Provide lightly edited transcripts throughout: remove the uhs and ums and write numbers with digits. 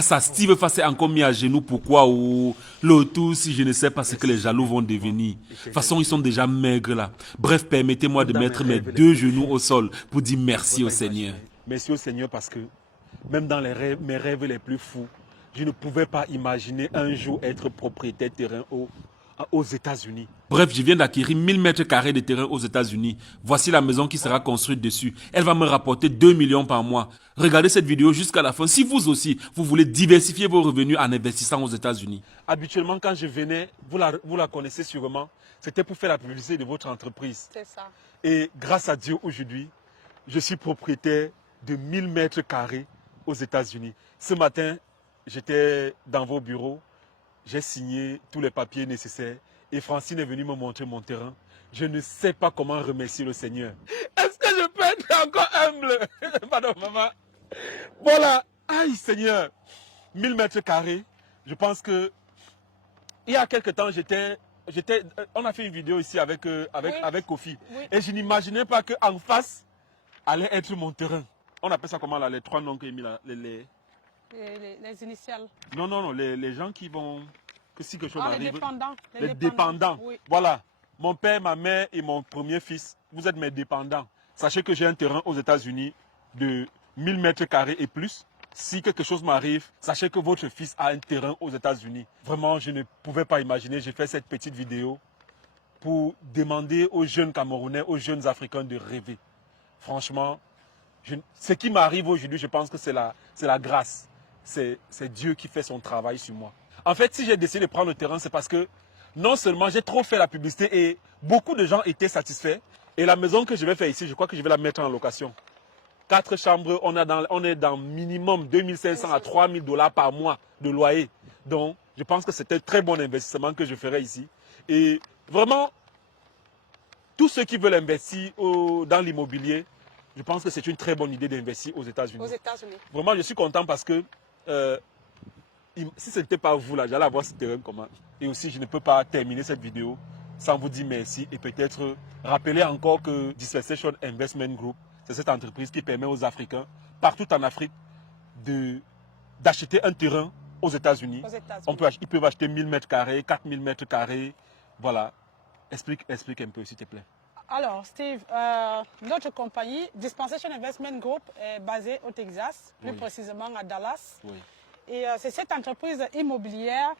Ça, Steve Fa s'est encore mis à genoux. Pourquoi ou le tout si je ne sais pas ce que les jaloux vont devenir. De toute façon, ils sont déjà maigres là. Bref, permettez-moi de mettre mes deux genoux au sol pour dire merci au Seigneur. Merci au Seigneur parce que même dans mes rêves les plus fous, je ne pouvais pas imaginer un jour être propriétaire de terrain aux États-Unis. Bref, je viens d'acquérir 1000 mètres carrés de terrain aux États-Unis. Voici la maison qui sera construite dessus. Elle va me rapporter 2 millions par mois. Regardez cette vidéo jusqu'à la fin. Si vous aussi, vous voulez diversifier vos revenus en investissant aux États-Unis. Habituellement, quand je venais, vous la connaissez sûrement, c'était pour faire la publicité de votre entreprise. C'est ça. Et grâce à Dieu, aujourd'hui, je suis propriétaire de 1000 mètres carrés aux États-Unis. Ce matin, j'étais dans vos bureaux. J'ai signé tous les papiers nécessaires et Francine est venue me montrer mon terrain. Je ne sais pas comment remercier le Seigneur. Est-ce que je peux être encore humble? Pardon, maman. Voilà. Aïe, Seigneur. 1000 mètres carrés. Je pense que il y a quelques temps, on a fait une vidéo ici avec Kofi. Oui. Et je n'imaginais pas qu'en face allait être mon terrain. On appelle ça comment là, les trois noms qu'il a mis là, les initiales. Non, les gens qui vont... Que si quelque chose arrive... Les dépendants. Les dépendants. Oui. Voilà. Mon père, ma mère et mon premier fils, vous êtes mes dépendants. Sachez que j'ai un terrain aux États-Unis de 1000 mètres carrés et plus. Si quelque chose m'arrive, sachez que votre fils a un terrain aux États-Unis. Vraiment, je ne pouvais pas imaginer. J'ai fait cette petite vidéo pour demander aux jeunes Camerounais, aux jeunes Africains de rêver. Franchement, ce qui m'arrive aujourd'hui, je pense que c'est la grâce. C'est Dieu qui fait son travail sur moi. En fait, si j'ai décidé de prendre le terrain, c'est parce que non seulement j'ai trop fait la publicité et beaucoup de gens étaient satisfaits. Et la maison que je vais faire ici, je crois que je vais la mettre en location. 4 chambres, on est dans minimum 2500 à 3000 dollars par mois de loyer. Donc, je pense que c'est un très bon investissement que je ferai ici. Et vraiment, tous ceux qui veulent investir dans l'immobilier, je pense que c'est une très bonne idée d'investir aux États-Unis. Aux États-Unis. Vraiment, je suis content parce que si ce n'était pas vous, là, j'allais avoir ce terrain comment. Et aussi, je ne peux pas terminer cette vidéo sans vous dire merci et peut-être rappeler encore que Dispensation Investment Group, c'est cette entreprise qui permet aux Africains, partout en Afrique, d'acheter un terrain aux États-Unis. Ils peuvent acheter 1000 mètres carrés, 4000 mètres carrés. Voilà. Explique un peu, s'il te plaît. Alors, Steve, notre compagnie, Dispensation Investment Group, est basée au Texas, plus précisément à Dallas. Oui. Et c'est cette entreprise immobilière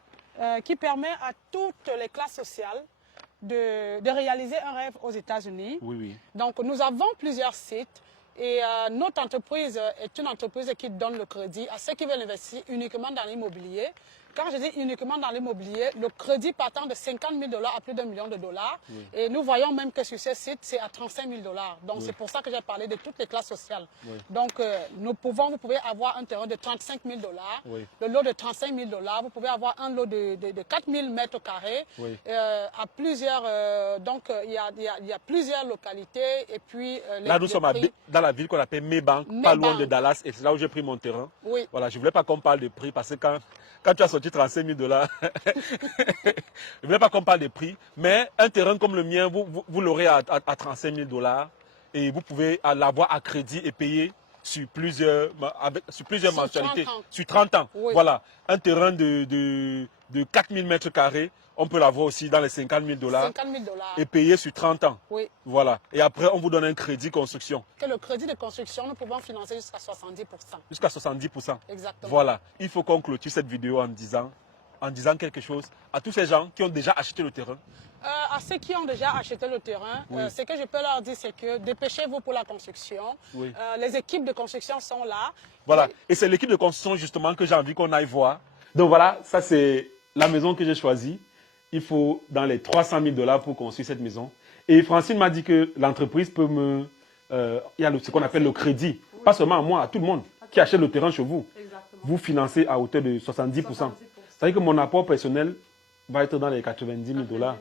qui permet à toutes les classes sociales de réaliser un rêve aux États-Unis. Oui, oui. Donc, nous avons plusieurs sites et notre entreprise est une entreprise qui donne le crédit à ceux qui veulent investir uniquement dans l'immobilier. Quand je dis uniquement dans l'immobilier, le crédit partant de 50 000 $ à plus d'1 million de dollars. Oui. Et nous voyons même que sur ce site, c'est à 35 000 $. Donc, oui. C'est pour ça que j'ai parlé de toutes les classes sociales. Oui. Donc, vous pouvez avoir un terrain de 35 000 $. Oui. Le lot de 35 000 $, vous pouvez avoir un lot de 4 000 mètres carrés. Oui. À plusieurs, il y a plusieurs localités. Et puis, là, nous sommes dans la ville qu'on appelle Maybank, pas loin de Dallas. Et c'est là où j'ai pris mon terrain. Oui. Voilà, je ne voulais pas qu'on parle de prix parce que quand tu as sorti 35 000 $, je ne voulais pas qu'on parle de prix, mais un terrain comme le mien, vous l'aurez à 35 000 $, et vous pouvez l'avoir à crédit et payer sur plusieurs mensualités, sur 30 ans. Oui. Voilà, un terrain de 4 000 mètres carrés, on peut l'avoir aussi dans les 50 000 $. 50 000 $ et payer sur 30 ans. Oui. Voilà. Et après, on vous donne un crédit construction. Que le crédit de construction, nous pouvons financer jusqu'à 70%. Jusqu'à 70%. Exactement. Voilà. Il faut qu'on clôture cette vidéo en disant quelque chose à tous ces gens qui ont déjà acheté le terrain. À ceux qui ont déjà acheté le terrain, oui. Ce que je peux leur dire, c'est que dépêchez-vous pour la construction. Oui. Les équipes de construction sont là. Voilà. Et c'est l'équipe de construction justement que j'ai envie qu'on aille voir. Donc voilà, ça c'est la maison que j'ai choisie. Il faut dans les 300 000 $ pour construire cette maison. Et Francine m'a dit que l'entreprise peut il y a ce qu'on appelle le crédit. Oui. Pas seulement à moi, à tout le monde qui achète le terrain chez vous. Exactement. Vous financez à hauteur de 70%. C'est-à-dire que mon apport personnel va être dans les 90 000 $.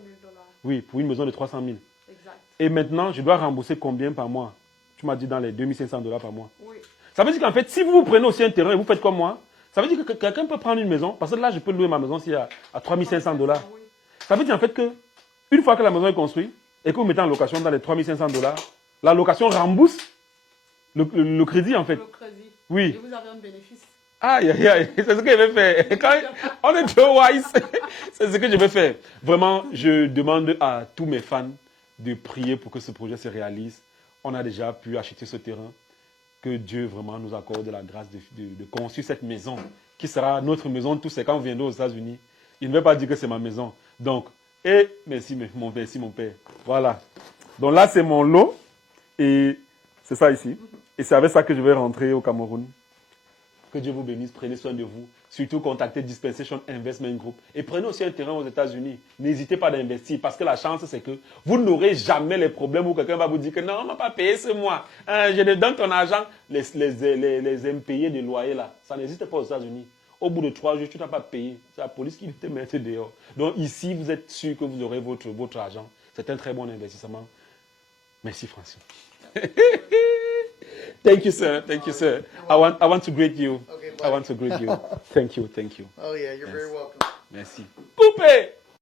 Oui, pour une maison de 300 000. Exact. Et maintenant, je dois rembourser combien par mois? Tu m'as dit dans les 2500 $ par mois. Oui. Ça veut dire qu'en fait, si vous prenez aussi un terrain et vous faites comme moi, ça veut dire que quelqu'un peut prendre une maison, parce que là, je peux louer ma maison à 3500 $. Oui. Ça veut dire en fait que, une fois que la maison est construite et que vous mettez en location dans les 3500 $, la location rembourse le crédit en fait. Le crédit. Oui. Et vous avez un bénéfice. Aïe, aïe, aïe, c'est ce que je vais faire. Quand on est trop wise, c'est ce que je vais faire. Vraiment, je demande à tous mes fans de prier pour que ce projet se réalise. On a déjà pu acheter ce terrain. Que Dieu vraiment nous accorde la grâce de construire cette maison qui sera notre maison tous. C'est quand vous viendrez aux États-Unis. Il ne veut pas dire que c'est ma maison. Donc, merci mon père. Voilà. Donc là, c'est mon lot. Et c'est ça ici. Et c'est avec ça que je vais rentrer au Cameroun. Que Dieu vous bénisse, prenez soin de vous. Surtout contactez Dispensation Investment Group. Et prenez aussi un terrain aux États-Unis. N'hésitez pas d'investir parce que la chance, c'est que vous n'aurez jamais les problèmes où quelqu'un va vous dire que non, on ne m'a pas payé ce mois. Je te donne ton argent. Les impayés de loyer là, ça n'existe pas aux États-Unis. Au bout de 3 jours, tu n'as pas payé. C'est la police qui te met dehors. Donc ici, vous êtes sûr que vous aurez votre argent. C'est un très bon investissement. Merci, Francis. Thank you, sir. Thank you, sir. I want to greet you. Okay, I want to greet you. Thank you. Oh yeah, you're very welcome. Merci. Coupé!